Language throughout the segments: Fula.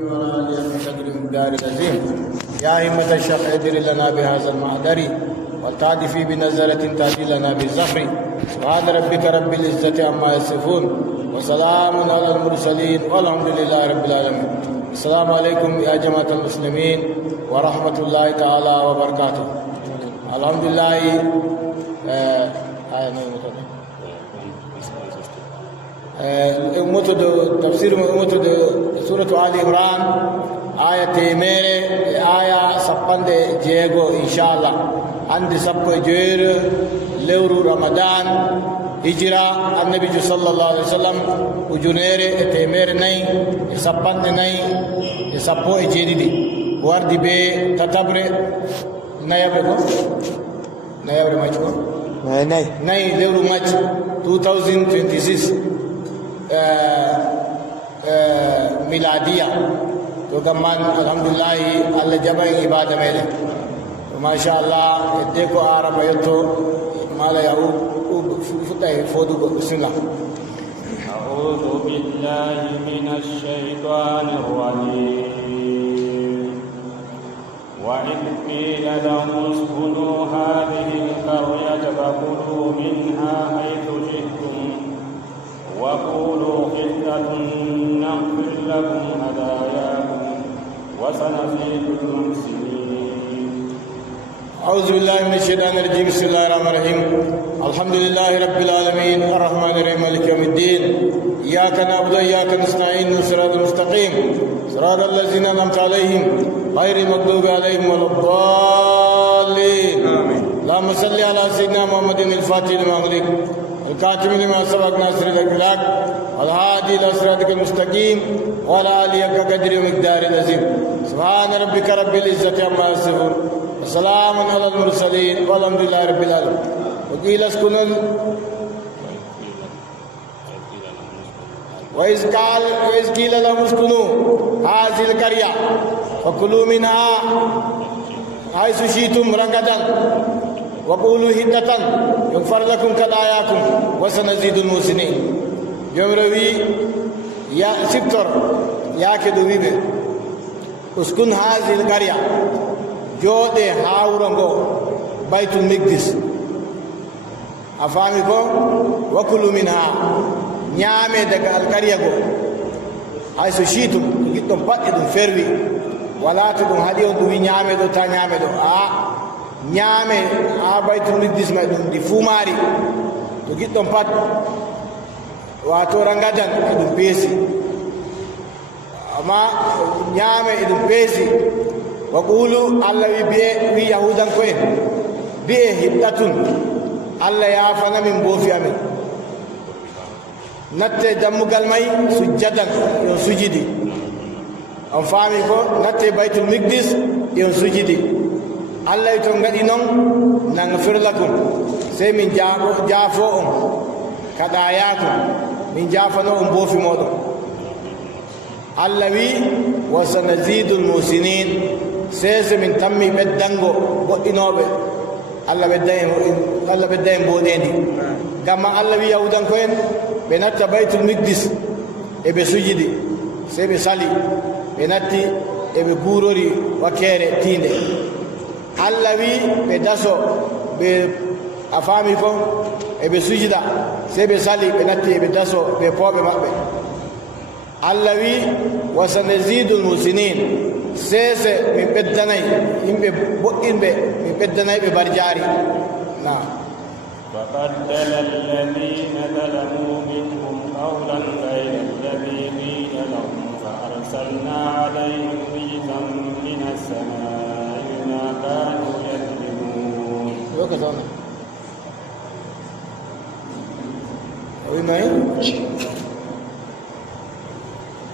يا همة الشيخ ادر لنا بهذا المعذر والتعدف بنزلة تأتي لنا بالزفر سبحان ربك رب العزة عما يصفون وسلام على المرسلين والحمد لله رب العالمين. السلام عليكم يا جماعة المسلمين ورحمة الله تعالى وبركاته. الحمد لله. تفسير سورة آل عمران آية ميري آية سبند جيغو إن شاء الله عند سبق جير لورو رمضان هجرة النبي صلى الله عليه وسلم وجنير تيمير ني سبند ني سبو جيدي وردي بي تتبر نيابو ماچو ني لورو ماچ 2026 मिलादिया तो गम्मान अल्हम्दुलिल्लाह अल्लाह जब इबादत मेरे तो माशाअल्लाह देखो आ रहा है तो माला याऊ फुताई फोदू बिस्मिल्लाह أعوذ بالله من الشيطان الرجيم وإذ قيل لهم اسكنوا هذه القرية فكلوا منها حيث شئتم وقولوا حطة نغفر لكم خطاياكم وسنزيد المحسنين. أعوذ بالله من الشيطان الرجيم. بسم الله الرحمن الرحيم. الحمد لله رب العالمين الرحمن الرحيم مالك يوم الدين إياك نعبد وإياك نستعين صراط المستقيم صراط الذين أنعمت عليهم غير المغضوب عليهم ولا الضالين. اللهم صل على سيدنا محمد الفاتح لما أغلق الكاتب لما سبق ناصر الحق والهادي الى صراطك المستقيم وعلى اله قدر ومقدار العظيم. سبحان ربك رب العزة عما يصفون وسلام على المرسلين والحمد لله رب العالمين. وقيل اسكنوا وإذ قيل لهم اسكنوا هذه القرية فكلوا منها حيث شئتم رغدا وقولوا حطة يغفر لكم خطاياكم وسنزيد المحسنين. يوم روي يا سبتر يا كدوبي اسكن هذه القرية جود هاورنغو بيت المقدس أفهمكم وكلوا منها نعمة دك القرية go حيث شئتم كنتم باتدون فيروي ولا تدون هديون دوي نعمة دو تا نعمة دو ñaame ha baytul miqdis ma ɗum ɗi fumaari to giɗɗon pat wato rangadan e ɗum peesi amma ñaame e ɗum peesi wa qulu allah wi yahudanko'en bi'e hiɓɗatun allah yaafana min boofi amin natte dammugal may sujjadan yon sujidi on faami ko natte baytul miqdis yon sujidi Allah to ngadi non nangfir lakum sai min jaafo on kadayakum min jaafano on bofi modo Allah wi wa sanazidul musinin sai min tammi beddango boddinobe Allah beddayen bodendi gamma Allah wi yahudan ko en be natta baytul miqdis e be sujidi sai be sali be natti e be gurori wakere tinde Allah wi ɓe daso ɓe a faami kon eɓe sujida sey ɓe sali ɓe natti eɓe daso ɓe pooɓe maɓɓe. Allah wi wa sanazidul musinin seese min ɓeddanay yimɓe boɗɗinɓe min ɓeddanay ɓe barjaari na فبدل الذين ظلموا منهم قولا غير الذي قيل لهم فأرسلنا عليهم رجزا من السماء بما كانوا يكذبون.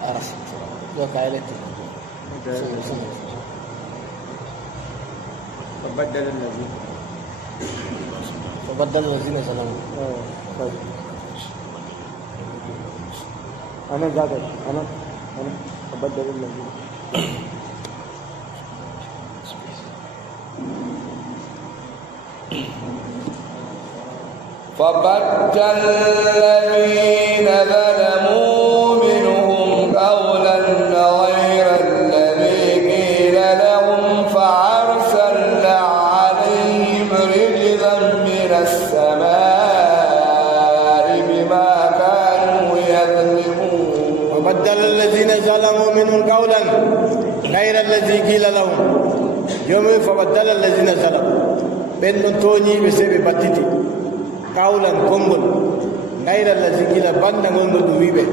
عرفت لو قايلت فبدل الذين ظلموا أنا فبدل الذين فبدل الذين ظلموا منهم قولا غير منهم قولا غير الذي قيل لهم يوم فبدل الذين ظلموا بين توني بسبب باتتي قولا كونغول غير الذي قيل بند غونغول ويبه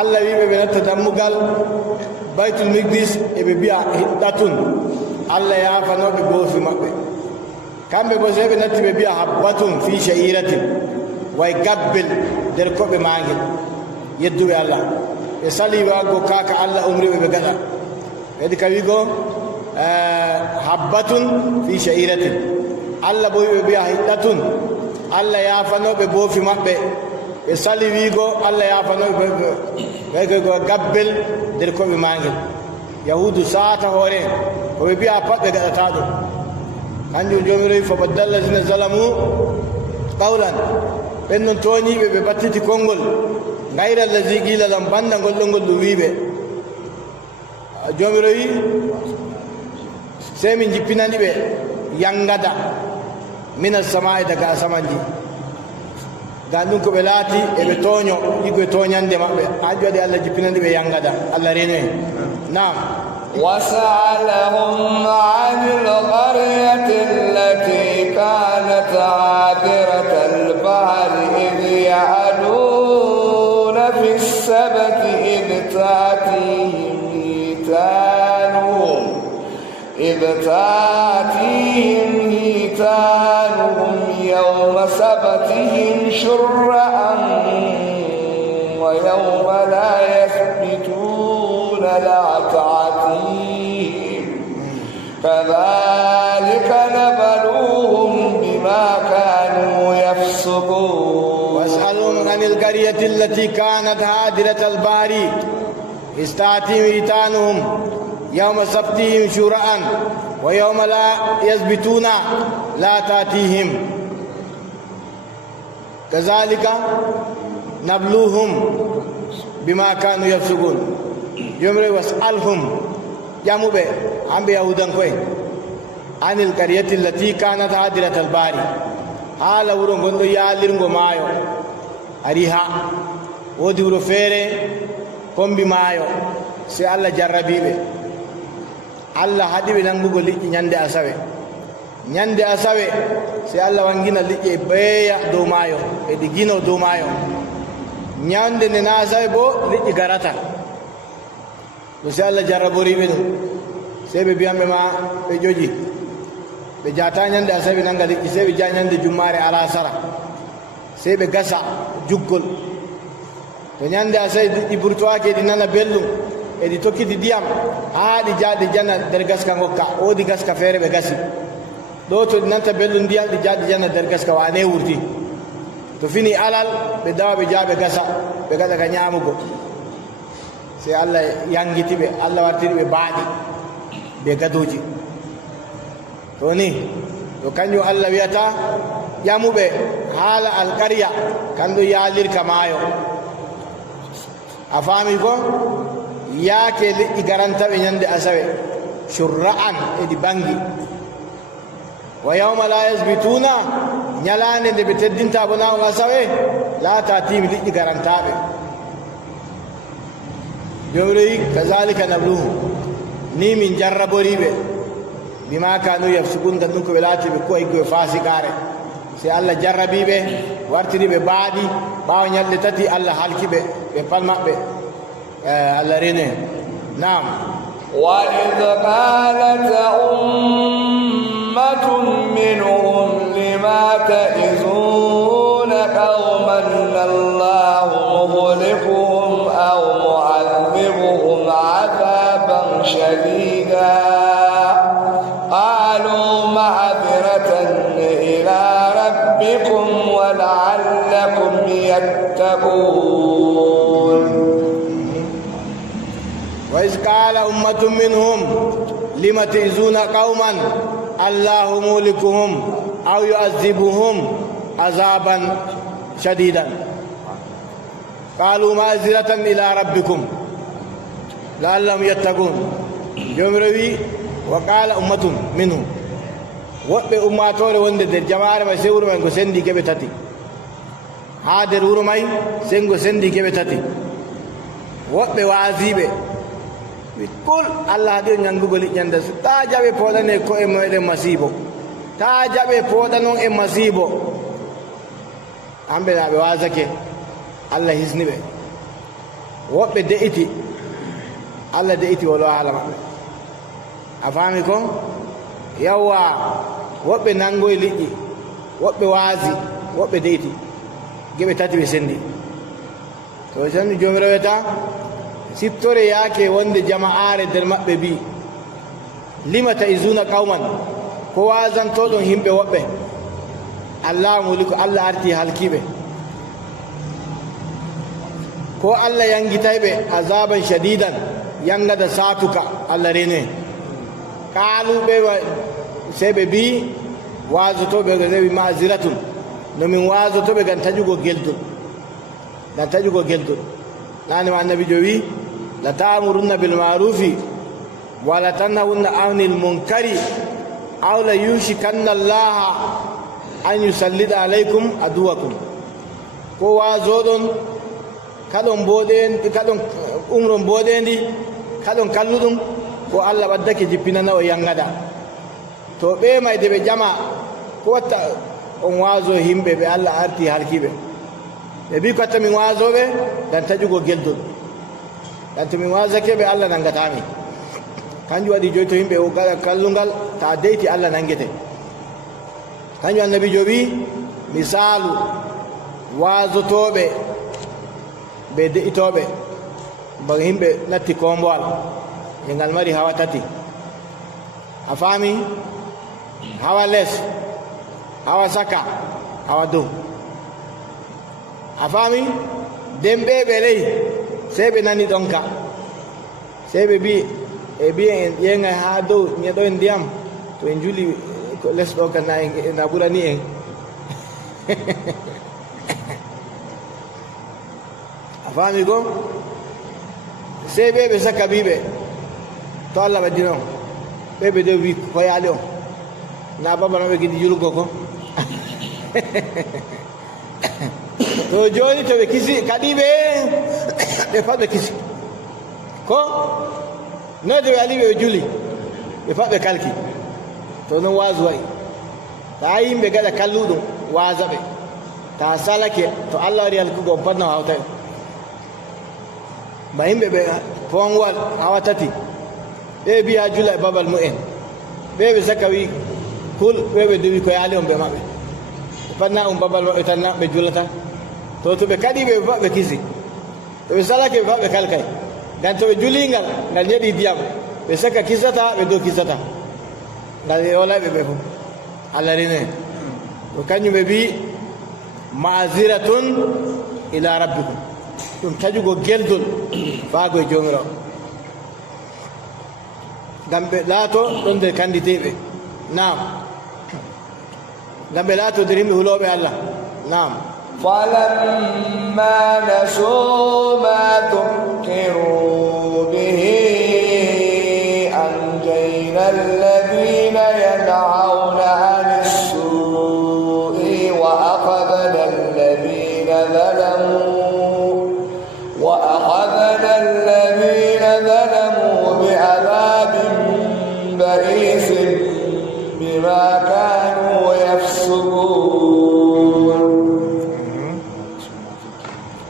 الله ويبه بنتدمغال بيت المقدس بيبيع هداتون الله يعفنو بغوفي مبه كم بوزيب نتي بيبيع حباتون في شعيرة ويقبل دركو بمانجل يدوي الله يصلي واغو كاك الله عمري بغدا يدي كويغو حباتون في شعيرة الله بوي بيبيع هداتون الله يعفنو بغوفي مبه يصلي ويغو الله يعفنو بغو قبل دركو بمانجل يهود ساعة هورين وبيبيع فات بغدا تادو kanju jomiri fabadal lazina zalamu qawlan bennon toni be battiti kongol ngayra lazi qila lam banda gollongol wiibe jomiri semi jippinani be yangada minas samai daga samanji gandun ko be lati e be tonyo digo tonyande mabbe ajode Allah jippinani be yangada Allah rene naam وسألهم عن القرية التي كانت عابرة البحر إذ يعدون في السبت إذ تأتيهم هيتانهم يوم سبتهم شرعا ويوم لا يثبتون لا تعتيهم كذلك نبلوهم بما كانوا يفسقون واسألهم عن القرية التي كانت هادرة البحر إذ تأتيهم هيتانهم يوم سبتهم شرعا ويوم لا يثبتون لا تأتيهم كذلك نبلوهم بما كانوا يفسقون يومري واسألهم جاموبه عم بيهودان كوي عن القرية التي كانت هادرة البحر حال ورون غندو ياليرغو مايو أريها ودي ورو فيري كومبي مايو سي الله جربيبه الله hadibe nangugo liƴƴi ñande asawe si Allah wangina liƴƴi beya dow maayo e ɗi gino dow maayo ñande nde na asawe bo liƴƴi garata ɗo si Allah jarraboriɓe ɗum sey ɓe mbiyanɓe ma ɓe ƴoƴi ɓe jata ñande asawe nanga liƴƴi sey ɓe jaa ñande jummare ala sara sey ɓe gasa juggol to ñande asawe liƴƴi burtowaki eɗi nana belɗum eɗi tokkiti ndiyam haa ɗi jaaɗi jana nder gaska ngokka woodi gaska feere ɓe gasi ɗo to ɗi nanta belɗum ndiyam ɗi jaaɗi jana nder gaska wane wurti to fini alal ɓe dawa ɓe jaa ɓe gasa ɓe gaɗa ka ñaamugo sey Allah yangiti ɓe Allah wartiri ɓe baaɗi ɓe gadoji to ni to kanjum Allah wiyata ƴamuɓe haala alqarya kanɗum yaalirka maayo a faami ko yaake liƴƴi garantaɓe ñande asawe shurra'an eɗi bangi wa yawma la yasbituna ñalande nde ɓe teddinta bona on asawe laata timi liƴƴi garantaɓe jomroyi kazalika nabluhum ni min jarraboriɓe bima kanu yafsukun gam ɗum ko ɓe laati ɓe ko higgoɓe fasikare si Allah jarrabiɓe wartiriɓe baaɗi ɓawa ñalɗe tati Allah halkiɓe ɓe palmaɓɓe الله رينه نعم وإذ قالت أمة منهم لما تئذون قوما الله مهلكهم أو معذبهم عذابا شديدا قالوا معذرة إلى ربكم ولعلكم يتقون وإذ قال أمة منهم لم تئذون قوما الله مهلكهم أو يعذبهم عذابا شديدا قالوا معذرة إلى ربكم لعلهم يتقون جمروي وقال أمة منهم woɓɓe ummatore wonde nder jamaare may sey wuro may ngo sendi keɓe tati haa nder wuro may sey ngo sendi keɓe tati woɓɓe waasiɓe kul Allah haɗi o ñangugol liƴƴande so ta jaɓe poɗane ko e moɗen masibo ta jaɓe poɗa noon e masibo hamɓe naɓe wasake Allah hisniɓe woɓɓe de'iti Allah de'iti wolo haala maɓɓe a faami ko yawwa woɓɓe nangoye liƴƴi woɓɓe waasi woɓɓe de'iti geɓe tati ɓe sendi to sanni jomirawo wiyata sittore yaake wonde jama'are nder maɓɓe bi lima ta'izuna qauman ko wasantoɗon himɓe woɓɓe Allah muli ko Allah arti halkiɓe ko Allah yangitayɓe azaban shadidan yangada satuka Allah rene kaaluɓe sey ɓe bi wasotoɓe ɓe wi ma'ziratun nomin wasotoɓe gam taƴugo geldol nanima annabijo wi la ta'murunna bil ma'rufi wa la tanhawunna 'anil munkari aw la yushikanna Allah an yusallida alaykum aduwakum ko wazoɗon kaɗon boɗendi kaɗon umron boɗendi kaɗon kalluɗum ko Allah ɓaddake jippinana o yangada to ɓe mayde ɓe ƴama ko watta on waaso himɓe ɓe Allah arti halkiɓe ɓe mbi ko watta min waasoɓe dan taƴugo geldol dan to min wasake ɓe Allah nangatami kanjum waɗi joyi to yimɓe o gaɗa kallungal ta deyti Allah nangete kanjum annabijo wi misalu wasotoɓe ɓe de'itoɓe ba yimɓe natti kombowal e ngal mari hawa tati a faami hawa les hawa saka hawa dow a faami den ɓe ley sey ɓe nani ɗon ka sey ɓe mbi e mbi en ƴeŋay ha dow ñeɗo en ndiyam to en juli les ɗo ka na ɓurani en a faami ko sey ɓe saka mbiɓe to Allah waddi noon ɓe dow wi ko yaali o na babal maɓe giɗi julgo ko to joni to ɓe kisi kaɗiɓe ɓe pat ɓe kisi ko noy to ɓe aliɓe ɓe juli ɓe pat ɓe kalki to noon waasu wayi ta yimɓe gaɗa kalluɗum waasa ɓe ta salake to Allah wari halkugo on pat no hawta en ba yimɓe ɓe pongwal hawa tati ɓe mbiya jula e babal mu'en ɓe saka wi kul ɓe dewi ko yaali on ɓe maɓɓe panna um babal maɓɓe tan ɓe julata to ɓe kaɗiɓe ɓe pat ɓe kisi to ɓe salake ɓe pat ɓe kalkay ngam to ɓe julingal ngal ñeɗi ndiyam ɓe saka kisata ɓe dow kisata ngal yolayɓe ɓe fof Allah rene to kañum ɓe mbi ma'ziratun ila rabbikum ɗum taƴugo geldol faago e jomirawo ngam ɓe laato ɗon nder kanditeɓe nam ngam ɓe laato nder yimɓe huloɓe Allah nam فلما نسوا ما ذكروا به أنجينا الذين ينهون عن السوء وأخذنا الذين ظلموا بعذاب بئيس بما كانوا يفسقون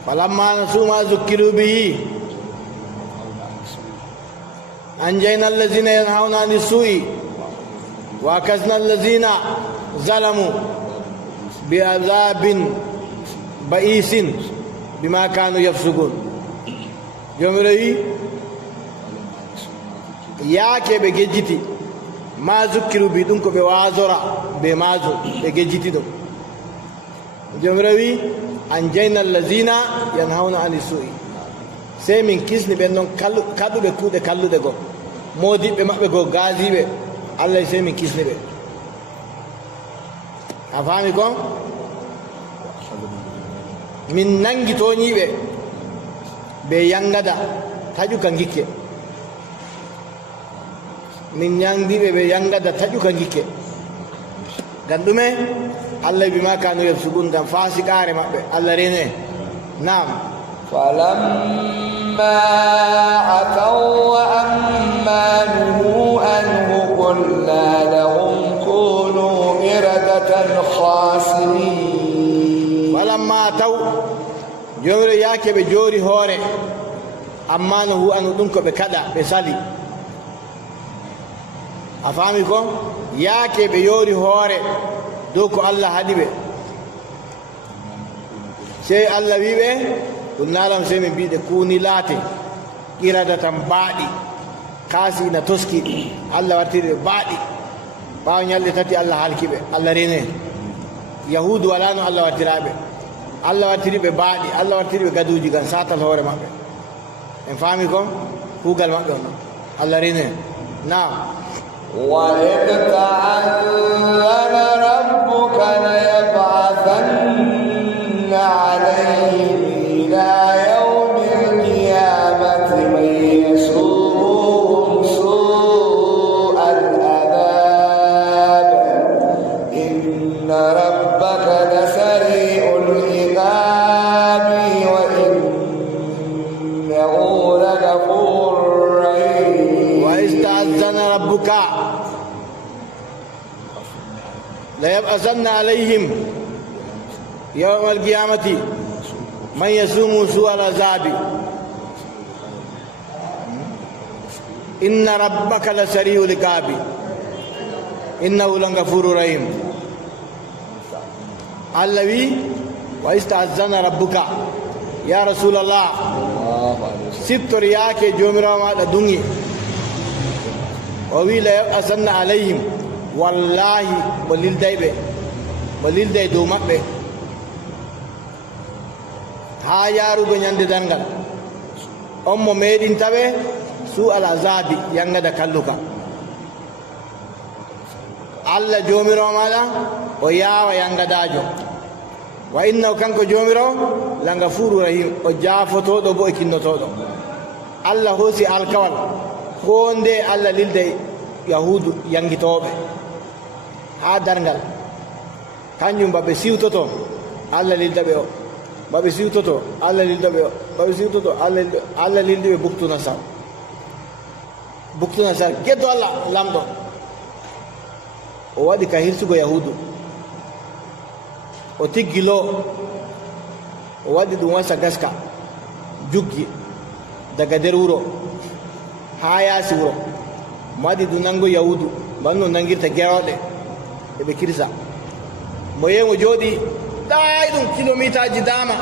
فلما نسوا ما ذكروا به أنجينا الذين ينهون عن السوء وأخذنا الذين ظلموا بعذاب بئيس بما كانوا يفسقون jomirawi yaake ɓe gejjiti ma zukkiru bi ɗum ko ɓe wasora be maajo ɓe gejjiti ɗum jomirawi an jayna allazina yanhawna ani su'i sey min kisni ɓen noon kaɗuɓe kuuɗe kalluɗe goo modiɓɓe maɓɓe goo gaasiɓe Allah sey min kisni ɓe a faami kon min nangi toñiɓe ɓe yangada taƴuka gikke min ñangdiɓe ɓe yangada taƴuka gikke ngam ɗume Allah bima kanu yafsuqun ngam fasikare maɓɓe Allah rene nam فلما عتوا وأمروا الخاسرين. ولما أتوا جمر ياك بجوري هوري أما نهو أنو دنك بكدا بسالي أفهمكم ياك بجوري هوري دوكو الله حديبه سي الله بيبه قلنا لهم سي من بيده كوني لاتي إرادة بعدي كاسي نتسكي الله ورتير بعدي باو نيالي تاتي الله حالكي به الله رينه يهود ولانو الله ورتيرابه الله ورتير بعدي الله ورتير غدوجي كان ساتل هوري مابه ان فهمكم هو قال ما الله رينه نعم وإذ تعلم ربك ليبعثن عليهم إلى يوم القيامة من يسومهم سوء العذاب إن ربك لسريع العقاب وإنه لغفور رحيم. وإذ تأذن ربك ليبعثن عليهم يوم القيامة من يسوم سوء العذاب إن ربك لسريع العقاب إنه لغفور رحيم. الذي وإذ تأذن ربك يا رسول الله ست رياك جمرة ما دوني ووي ليبعثن عليهم والله وليل دايبه وليل داي دو مابbe ha yarugo nyande dangal on mo meedin tawe su al azabi yangada kalluka alla jomiro mala o yawa yangadajo wa inna kanko jomiro la gafuru rahim o jafotodo bo e kinnotodo alla hosi alkawal konde alla lilde yahudu yangitobe ha dargal kanjum babe siwtoto alla lildabe o babe siwtoto alla lildabe o babe siwtoto alla lildabe buktuna sar geddo alla lamdo o wadi ka hirsugo yahudu o tiggilo o wadi dum wasa gaska juggi daga der wuro ha yasi wuro madi du nango yahudu banno nangirta gerode e be kirsa mo yemo jodi dai dum kilomita ji dama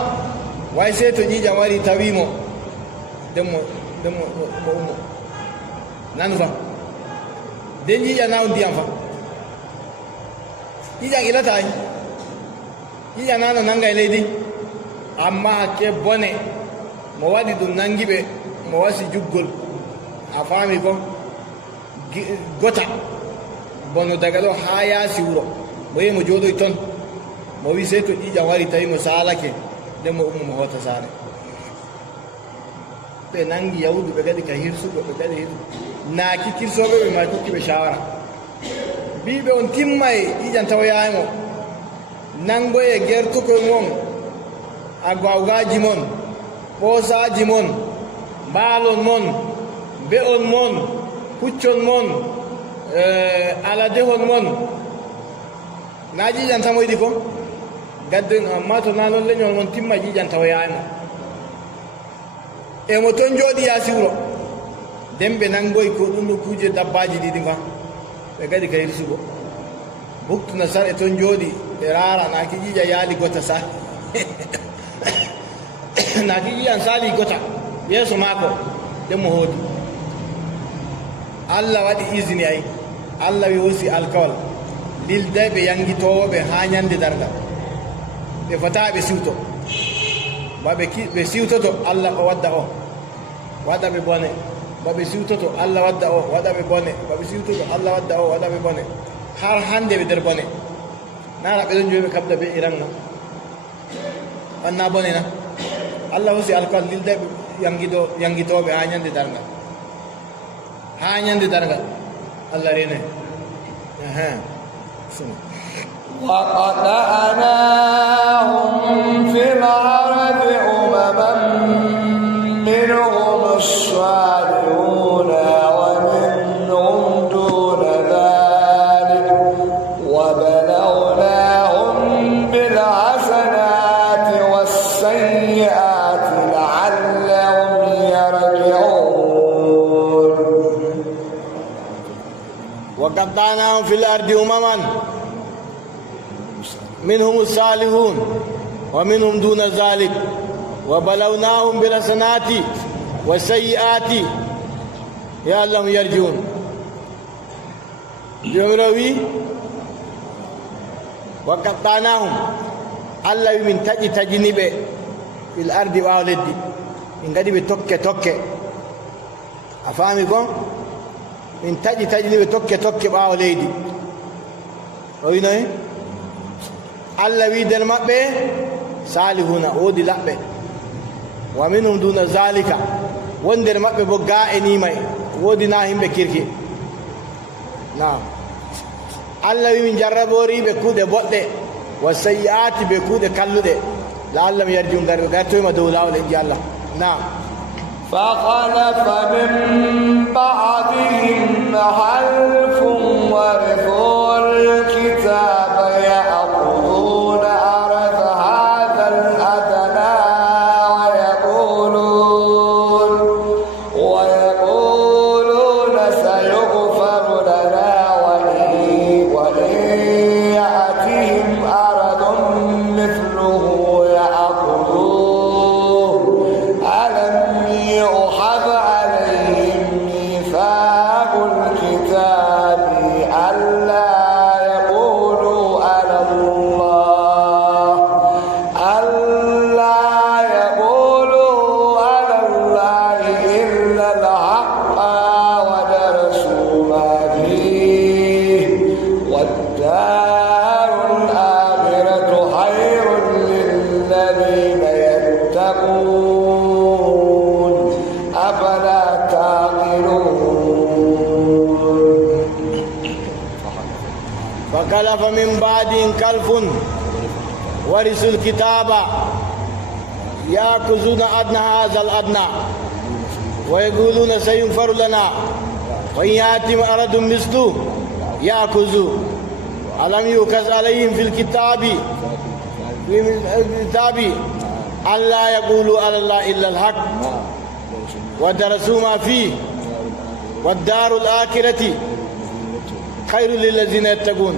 way se to jija wari tawimo demo mo nanu fa den jija naw ndiyam fa jija ilata ay jija nano nanga leydi amma ke bone mo wadi dum nangibe mo wasi juggol a fami ko gota bono daga do ha yasi wuro mo yimo jodoy ton mo wi se to ƴiƴam wari tawi mo salake nde mo ummo mo hota sare ɓe nangi yahudu ɓe gadi ka hirsuɓe ɓe gadi naaki kirsoɓe ɓe ma kokkiɓe shawara mbiɓe on timmay ƴiƴam tawoyaymo nangoye gertokoye mon a gawgaji mon ɓoosaji mon mbaalon mon be'on mon puccon mon aladehon mon na ƴiƴan tamoyɗi ko gadden amma to na non leñol mon timma ƴiƴan tawoyaymo emo toon jooɗi yaasi wuro nden ɓe nangoy ko ɗum ɗo kuuje dabbaji ɗiɗi fa ɓe gadi ka hirsugo buktuna sar e toon jooɗi ɓe raara naki ƴiƴa yaali gota sa naki ƴiƴan saali gota yeeso maako nden mo hoodi allah waɗi usini ay allah wi hosi alkawal lildeɓe yangitowoɓe ha ñande dargal ɓe fota ɓe siwto ɓe siwtoto allah o wadda o waɗa ɓe bone baɓe siwtoto allah wadda o waɗa ɓe bone baɓe siwtoto allah wadda o waɗa ɓe bone har hande ɓe nder bone nara ɓeɗon joyi ɓe kabda ɓe iran na wanna bone na allah hosi alkawal lildeɓe yangitoɓe ha ñande dargal Allah rene وقطعناهم في الأرض أمما منهم الصالحون ومنهم دون ذلك وبلوناهم وقطعناهم في الأرض أمما منهم الصالحون ومنهم دون ذلك وبلوناهم بالحسنات والسيئات لعلهم يرجعون جمروي وقطعناهم الله من تجنب في الأرض وأولدي إن قد بتوكي أفهمكم من تجنب توكي وأولدي وينه الله ويدر مبه صالحون ودي لبه ومنهم دون ذلك وندر مبه بقاء نيمي ودي ناهم بكيركي نعم الله من جربوري بكود بوده والسيئات بكود كلده لعلهم يرجون غيرتهم دولا ولنجي الله نعم فخلف من بعدهم خلف ورثوا الكتاب يأخذون عرض هذا الأدنى ويقولون سيغفر لنا وإن يأتهم عرض مثله يأخذوه ألم يؤخذ عليهم ميثاق الكتاب ألا يقولوا على الله إلا الحق ودرسوا ما فيه والدار الآخرة خير للذين يتقون أفلا تعقلون فخلف من بعدهم خلف ورثوا الكتاب يأخذون أدنى هذا الأدنى ويقولون سيغفر لنا وإن يأتهم عرض مثله يأخذوا ألم يؤخذ عليهم في الكتاب ألا يقولوا على الله إلا الحق ودرسوا ما فيه والدار الآخرة خير للذين يتقون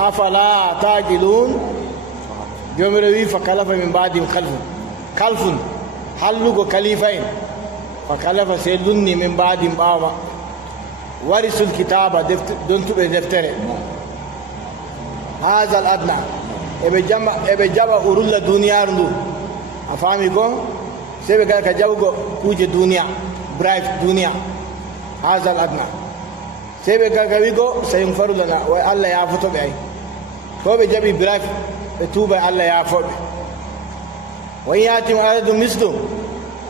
أفلا تعقلون جمروي فخلف من بعدهم خلف حلق خليفين فخلف سيدني من بعدهم باما ورثوا الكتاب دونتو بدفتر هذا الأدنى ebe jaba urulla duniyar ndu a fami ko sebe ga ka jabugo kuje duniya bright duniya hazal adna sebe ga wigo sayin farulana wa Allah ya fito be ai ko be jabi bright be tuba Allah ya fobe wa yati aradu misdu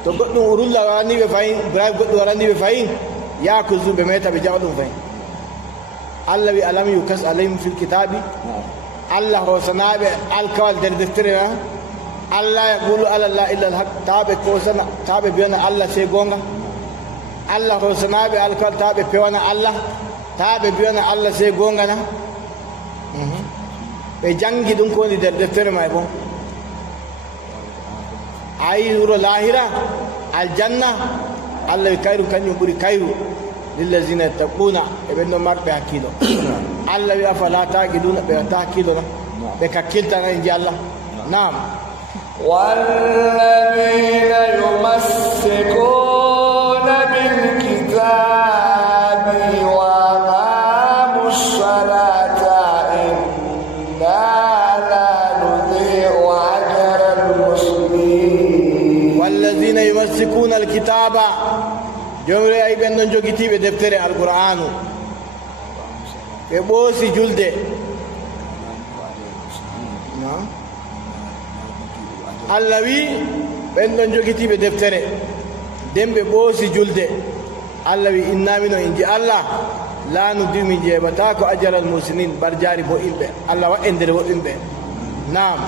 to goddo urulla wani be fayin bright goddo warani be fayin ya kuzu be meta be jawdum fayin Allah bi alam yukas alayhim fil kitabi الله هو سنابه الكوال دردترنا الله يقول على الله إلا الحق تابع كوسنا تابع بينا الله سيغونغا الله هو سنابه الكوال تابع بينا الله تابع بينا الله سيغونغا نا بجانجي دون كوني دردتر ما يبون أي يورو لاهرة الجنة الله يكيرو كان يقولي كيرو للذين يتقون ابن مر بحكيلو الله يفعل تاكيدون بتاكيدنا بككلتنا إن جاء الله نعم والذين يمسكون بالكتاب وأقاموا الصلاة إنا لا نضيع أجر المسلمين والذين يمسكون الكتاب جمري أي بندن جو كتيب دفتر القرآن بوسي جلده نعم اللوي بندن جو كتيب دفتر دم بوسي جلده اللوي إنا منو إنجي الله لا ندي من جيبتاكو أجر المسلمين برجاري بو إلبه الله وإندر بو إلبه نعم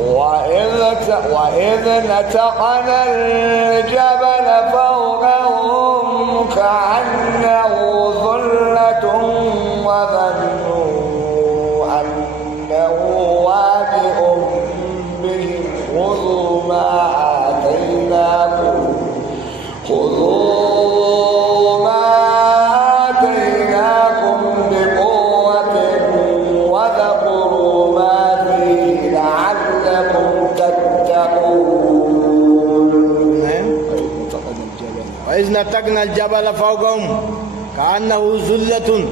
وإذ نتقنا الجبل فوقهم كأنه ظلة وظنوا أنه واقع بهم خذوا ما آتيناكم نتقنا الجبل فوقهم كأنه ذلة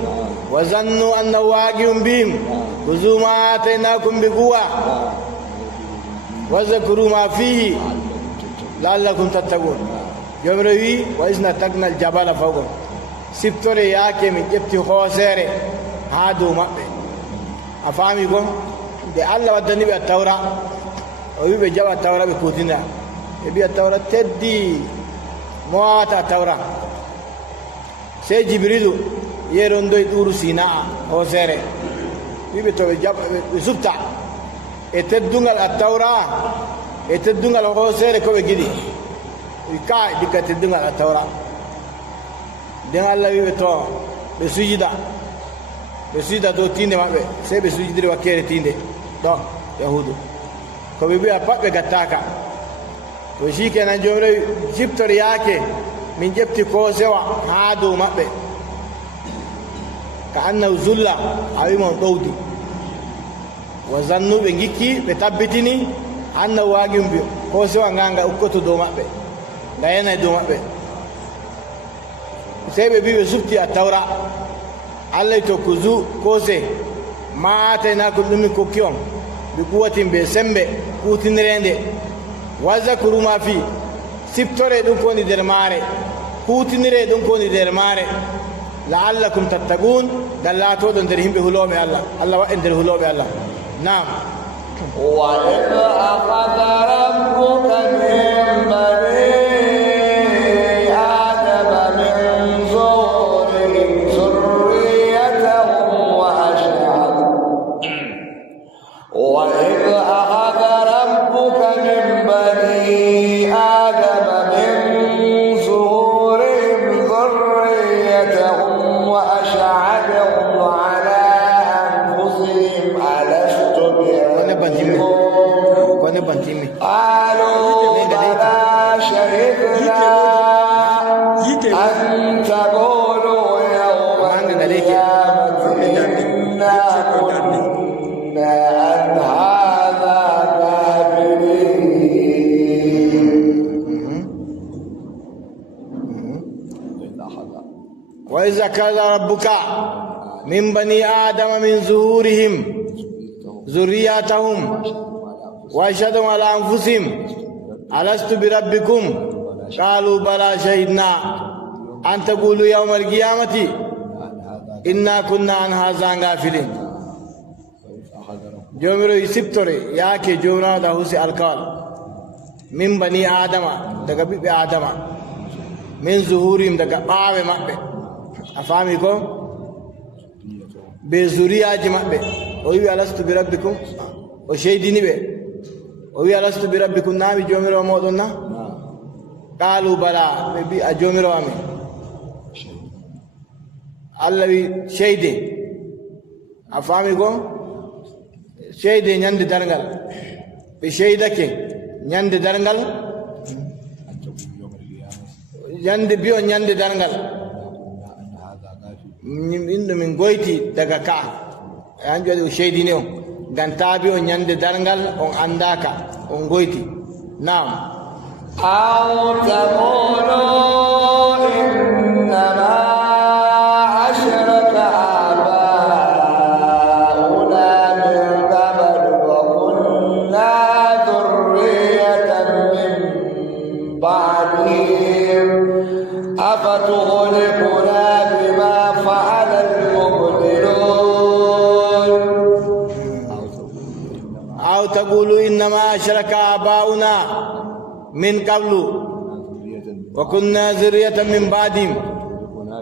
وظنوا أنه واقع بهم خذوا ما آتيناكم بقوة وذكروا ما فيه لعلكم تتقون يومروي وإذ نتقنا الجبل فوقهم سبتوري ياكي من جبتي خوسيري هادو مأبي أفهمكم دي الله ودني بالتوراة ويبي جاب التوراة بكوتنا يبي التوراة تدي موات التوراة سي جبريل يروندو يدور سيناء خوسيري يبي تو جاب بسبتا اتدونغال التوراة اتدونغال خوسيري كوي جدي ويكاي ديك تدونغال التوراة دين الله يبي تو بسجدا دو تيندي مابي سي بسجدي وكيري تيندي دو يهودو ko ɓe mbiya pat ɓe gattaka to shikenan jomirawi jiptori yaake min ƴefti kosewa haa dow maɓɓe ka annahu zulla a wimon ɗowdi wa zannu ɓe gikki ɓe tabbitini annahu waagim mbi kosewa nga nga ukkoto dow maɓɓe nga yanay dow maɓɓe sey ɓe mbi ɓe subti a tawra allah to kuzu kose ma ataynakum ɗum min kokki on bi quwwatin be sembe kutinirende wa zakuru ma fi siptore ɗum koni nder maare kutinire ɗum koni nder maare la'allakum tattaqun gal laatoɗo nder himɓe huloɓe allah allah waɗe nder huloɓe allah nam وإذ أخذ ربك من بني آدم من ظهورهم ذريتهم وإذ أخذ ربك من بني آدم من ظهورهم ذريتهم وأشهدهم على أنفسهم ألست بربكم قالوا بلى شهدنا أن تقولوا يوم القيامة إنا كنا عن هذا كافرين. وإذا كان ربك من بني آدم من ظهورهم ذرياتهم وأشهدهم على أنفسهم ألست بربكم قالوا بلى شهدنا أن تقولوا يوم القيامة إنا كنا عن هذا غافلين. جومرو يسبتوري ياكي جومرو داوسي القال من بني آدم دغا بي آدم من ظهورهم دغا باوي مابbe afami ko be zuriyaji mabbe o wi alastu bi rabbikum o sheydini be o wi alastu bi rabbikum naami jomiro modon na qalu bala be bi a jomiro ami allah wi sheyde afami ko sheyde nyande dargal be sheydake nyande dargal nyande biyo nyande dargal indu min goyti daga ka an jodi o sheydini on gantabi on nyande dargal on andaka on goyti naam aw taqulu innama ashraka abauna min qabl wa kunna dhurriyatan min ba'dihim afatughlikuna bima fa'ala al-mubtilun aw taqulu innama ashraka abauna من قبل وكنا ذرية من بعدهم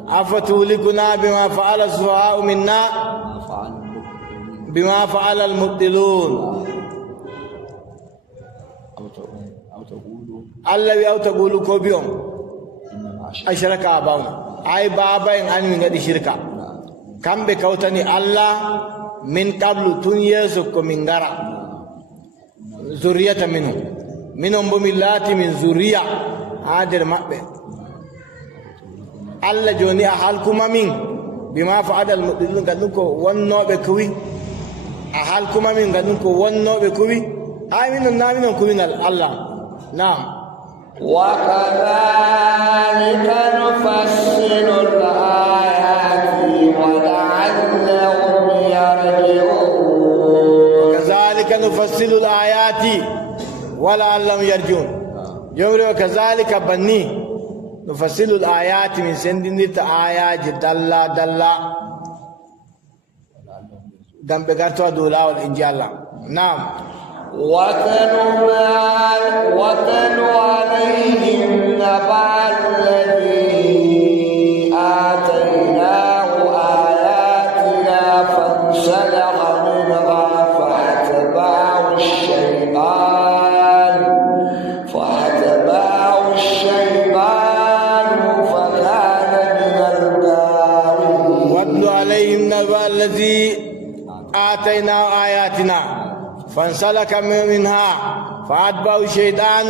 أفتهلكنا بما فعل السفهاء منا بما فعل المبطلون الذي أو تقولوا كوبيوم أشرك آباؤنا أي بابا أن من قد شركا كم بكوتني الله من قبل تنيسك من غرا ذرية منهم منهم بملاتي من ذرية عادر مأبه الله جوني أحالكم من بما فعل المؤمنون قد نكو ونو بكوي أحالكم من قد نكو ونو بكوي أي من النامين كوين الله نعم وكذلك نفصل الآيات ولعلهم يرجعون وكذلك نفصل الآيات ولعلهم يرجعون يوم وكذلك بني نفصل الآيات من سندنة آيات دلا دلا دم بقرتوا دولا والإنجيل نعم وتل عليهم نبأ الذي آتيناه آياتنا فانسلخ منها فأتبعه الشيطان فكان من الغاوين. واتل عليهم نبأ الذي آتيناه آياتنا فانسلك منها فأتبعه الشيطان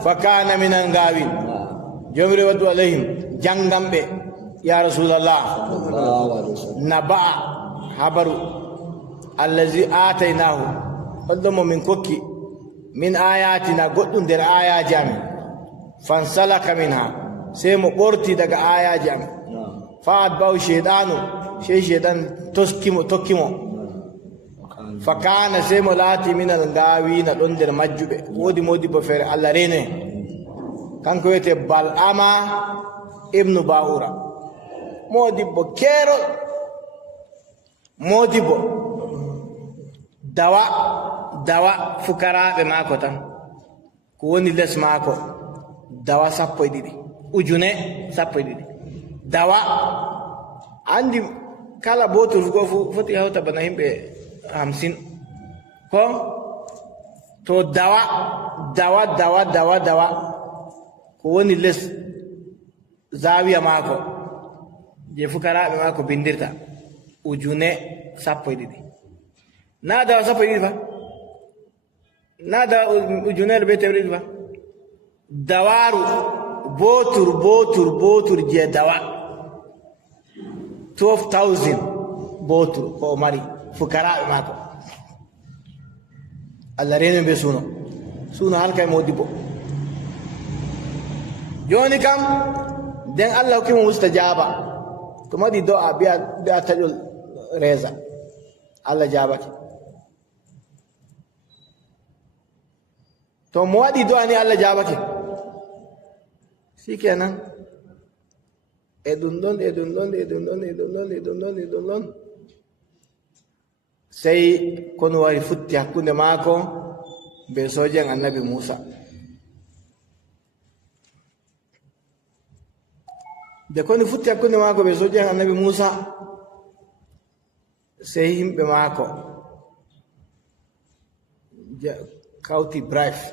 فكان من الغاوين. جمر ودو عليهم جنگم بي يا رسول الله نبأ خبر الذي آتيناه قدم من كوكي من آياتنا قدن در آيات جامع فانسلك منها سيمو قرتي دق آيات جامع فأتبعه الشيطان شيطان تكيمو فكان سيمو لاتي من الغاوين الأندر مجبه ودي بفر الله رينه كان كويته بالأما ابن باورا مودي بكيرو مودي بو دواء فكراء ماكو تن كوني لس ماكو دواء سابو يدي وجونه سابو يدي دواء عندي كلا بوتو فوقو فتي هاو تبناهم ب 50 ko to dawa ko woni les zawiya mako je fukaraɓe mako bindirta ujune sappo e ɗiɗi na dawa sappo e ɗiɗi fa na dawa ujunere be temre ɗiɗi fa dawaru botur je dawa 12,000 botur ko mari fukaraɓe mako Allah renen be suno halkay modibo joni kam den Allah ko mo mustajaba to madi do a biya tajol reza Allah jabake to mo wadi do ani Allah jabake shikenan edun don sai kono wari futti hakkunde maako be sojan annabi Musa de kono futti hakkunde maako be sojan annabi Musa sai himɓe maako kawti brife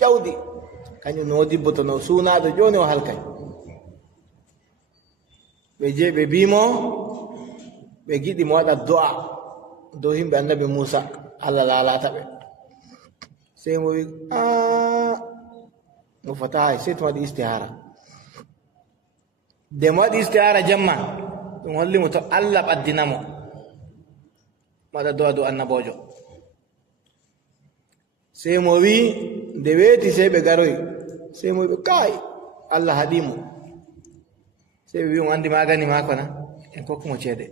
jawdi kañum no dibbo to no suunaɗo joni o halkay ɓe je ɓe bimo ɓe giɗi mo waɗa do'a do himɓe annabi Musa Allah lalata ɓe sai mo wi mo fatahay sai to waɗi istihara de mo waɗi istihara jamma ɗum hollimo to Allah ɓaddinamo waɗa do'a do annabojo sai mo wi nde weeti sai ɓe garoyi sai mo wi ɓe kai Allah haɗimo sai ɓe wi mo andi magani mako na en kokkumo ceede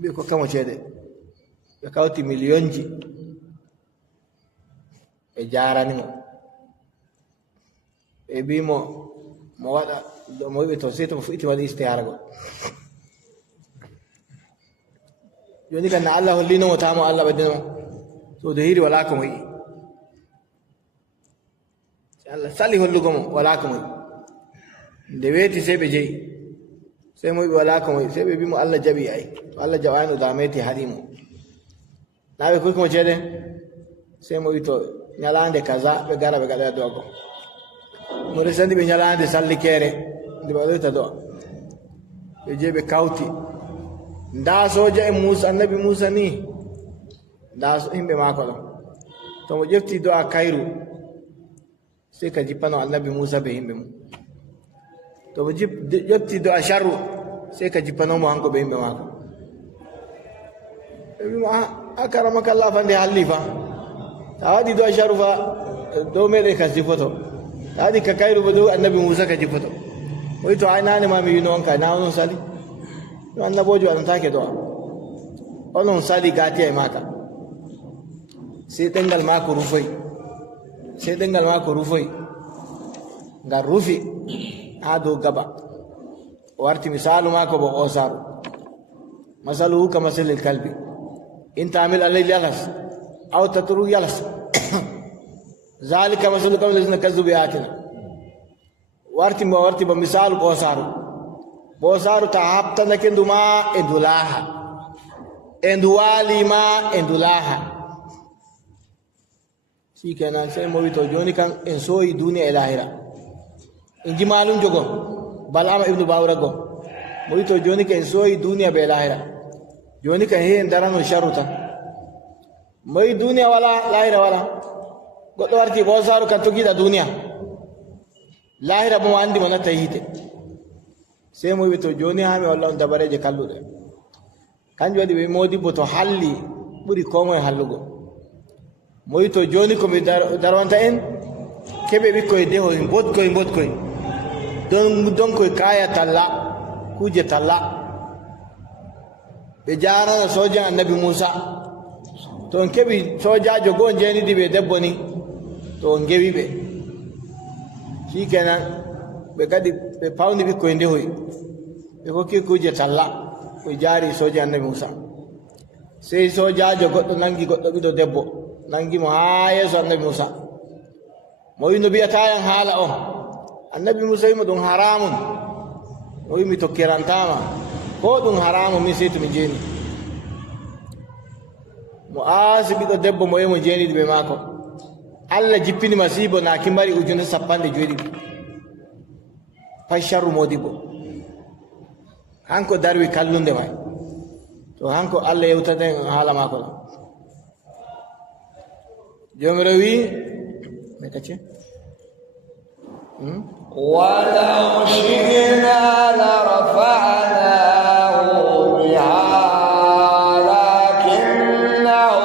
ɓe kokkamo ceede ɓe kawti millionji ɓe jaranimo ɓe mbimo mo waɗa mo wiɓe to sei to mo fuɗɗiti waɗi istihara go joni kan na Allah hollinomo tamo Allah ɓaddinoma so do hiri wala ko mo yi'i Allah sali hollugomo wala ko mo yi'i nde weeti sei ɓe jeyi sai mo wiɓe wala ko mo yi'i sei ɓe mbimo Allah jaɓi ay to Allah jaɓano dameti haɗimo naɓe kokkimo ceede sai mo wi to ñalande kaza ɓe gara ɓe gaɗoya do'a go mo resandi ɓe ñalande sallikere nde ɓe waɗoyta do'a ɓe je ɓe kawti nda soja e Musa annabi Musa ni nda himɓe maako ɗon to mo ƴefti do'a kayru sai ka jippano annabi Musa be himɓe mum to mo ƴefti do'a sharru sai ka jippanomo hanko be himɓe maako ɓe mbimo a karamaka Allah fa nde halli fa ta waɗi do'a sharru fa do me de kasifoto tadi ka kairu bodo annabi Musa ka jifoto wai to ai nani ma mi yino ka na on sali no annabojo an take do onon sali gati ai maka sai dangal mako rufai ga rufi ado gaba warti misalu mako bo osaru masalu ka masalil kalbi in ta'mil alayhi yalas aw tatru yalas zalika masalu kam lazina kazzabu ayatina warti ba misalu bosaru ta hapta nakenduma endulaha enduwalima endulaha si kenan sai mo wito joni kan en soyi duniya ilahira inji malum jogo balama ibnu bawra go mo wito joni kan en soyi duniya be ilahira joni kan hen darano sharuta moy duniya wala lahira wala goddo warti bosaru kan togida duniya lahira mo andi mo nata hite sai mo wito joni ha mi walla on dabareje kallude kanjum waɗi ɓe modibo to halli ɓuri komoye hallugo moyi to joni komi darwanta en keɓe ɓikkoye dehoy bodkoye don koye kaya talla kuje talla ɓe jarana sojan annabi Musa to on keɓi sojajo goo jenidi ɓe debbo ni to on gewi ɓe shikenan ɓe kadi ɓe pawni ɓikkoye ndehoy ɓe hokki kuje talla ko jaari soja annabi Musa sey sojajo goɗɗo nangi goɗɗo ɓiɗo debbo nangimo haa yeeso annabi Musa mo wi no mbiyatayan haala o annabi Musa wimo ɗum haramun o wi mi tokkirantama ko ɗum haramu min sey to mi jeeni mo aasi ɓiɗo debbo mo wi mo jeeniɗi ɓe maako Allah jippini masibo naaki mbari ujunde 70 pay sharru modibo hanko darwi kallunde may to hanko Allah yewtata haala maako la jomiro wi me kacce ولو شئنا لرفعناه بها لكنه